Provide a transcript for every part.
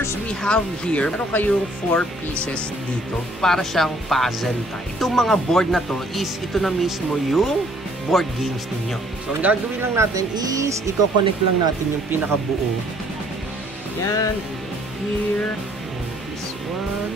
first we have here, meron kayong 4 pieces dito para siyang puzzle type. Itong mga board na to is ito na mismo yung board games ninyo. So ang gagawin lang natin is i-connect lang natin yung pinakabuo. Yan, and then here, and this one,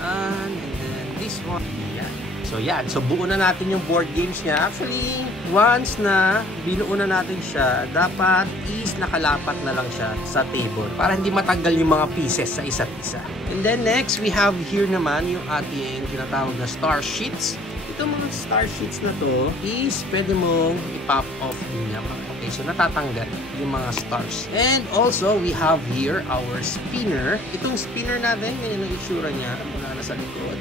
and then this one. Yan. So yan, so buo na natin yung board games niya. Actually, once na binuo na natin siya, dapat is nakalapat na lang siya sa table para hindi matanggal yung mga pieces sa isa't isa. And then next, we have here naman yung ating tinatawag na star sheets. Itong mga star sheets na to is pwede mong i-pop off din niya. Okay, so natatanggal yung mga stars. And also, we have here our spinner. Itong spinner natin, ganyan ang itsura niya. Mula na sa likod.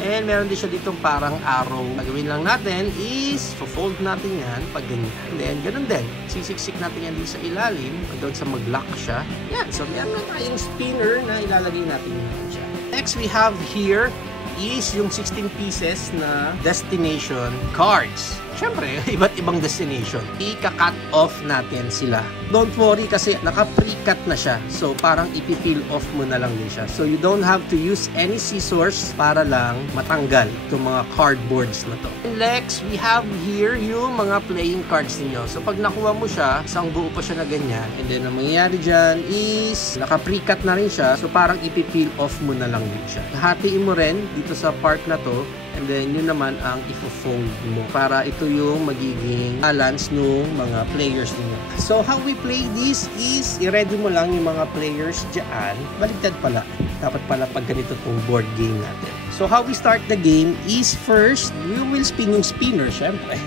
And meron din siya ditong parang arrow. Gagawin lang natin is fold natin yan pag ganyan. And then, ganun din. Sisiksik natin yan din sa ilalim. Doon sa mag-lock siya. Yan. So, meron na tayong spinner na ilalagay natin yan siya. Next, we have here is yung 16 pieces na destination cards. Siyempre, iba't ibang destination. I-cut off natin sila. Don't worry kasi naka-pre-cut na siya. So, parang ipi-peel off mo na lang din siya. So, you don't have to use any scissors para lang matanggal itong mga cardboards na to. And next, we have here yung mga playing cards niyo. So, pag nakuha mo siya, isang buo pa siya na ganyan. And then, ang mangyayari dyan is naka-pre-cut na rin siya. So, parang ipi-peel off mo na lang din siya. Hatiin mo rin dito sa part na to. And then, yun naman ang ifo-fold mo para ito yung magiging balance ng mga players niyo. So, how we play this is i-ready mo lang yung mga players dyan. Baligtad pala. Dapat pala pag ganito tong board game natin. So, how we start the game is first, you will spin yung spinner, syempre.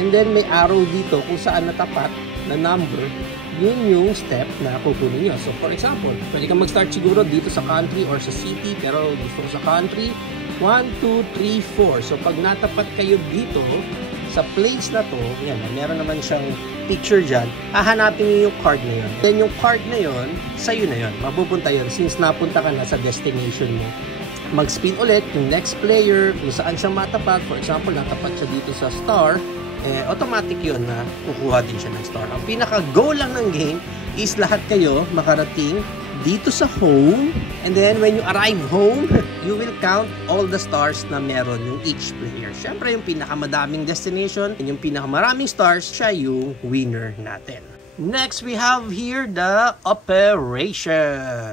And then, may arrow dito kung saan natapat na number. Yun yung step na kukunin nyo. So, for example, pwede kang mag-start siguro dito sa country or sa city. Pero gusto ko sa country, 1, 2, 3, 4. So, pag natapat kayo dito, sa place na to, yan, meron naman siyang picture dyan, hahanapin nyo yung card na yun. Then, yung card na yun, sa'yo na yun. Mapupunta yun since napunta ka na sa destination mo. Mag-spin ulit yung next player, kung saan siya matapat. For example, natapat siya dito sa star, automatic yun na kukuha din siya ng star. Ang pinaka-goal lang ng game is lahat kayo makarating dito sa home, and then when you arrive home, you will count all the stars na meron yung each player. Siyempre, yung pinakamadaming destination and yung pinakamaraming stars, siya yung winner natin. Next, we have here the operation.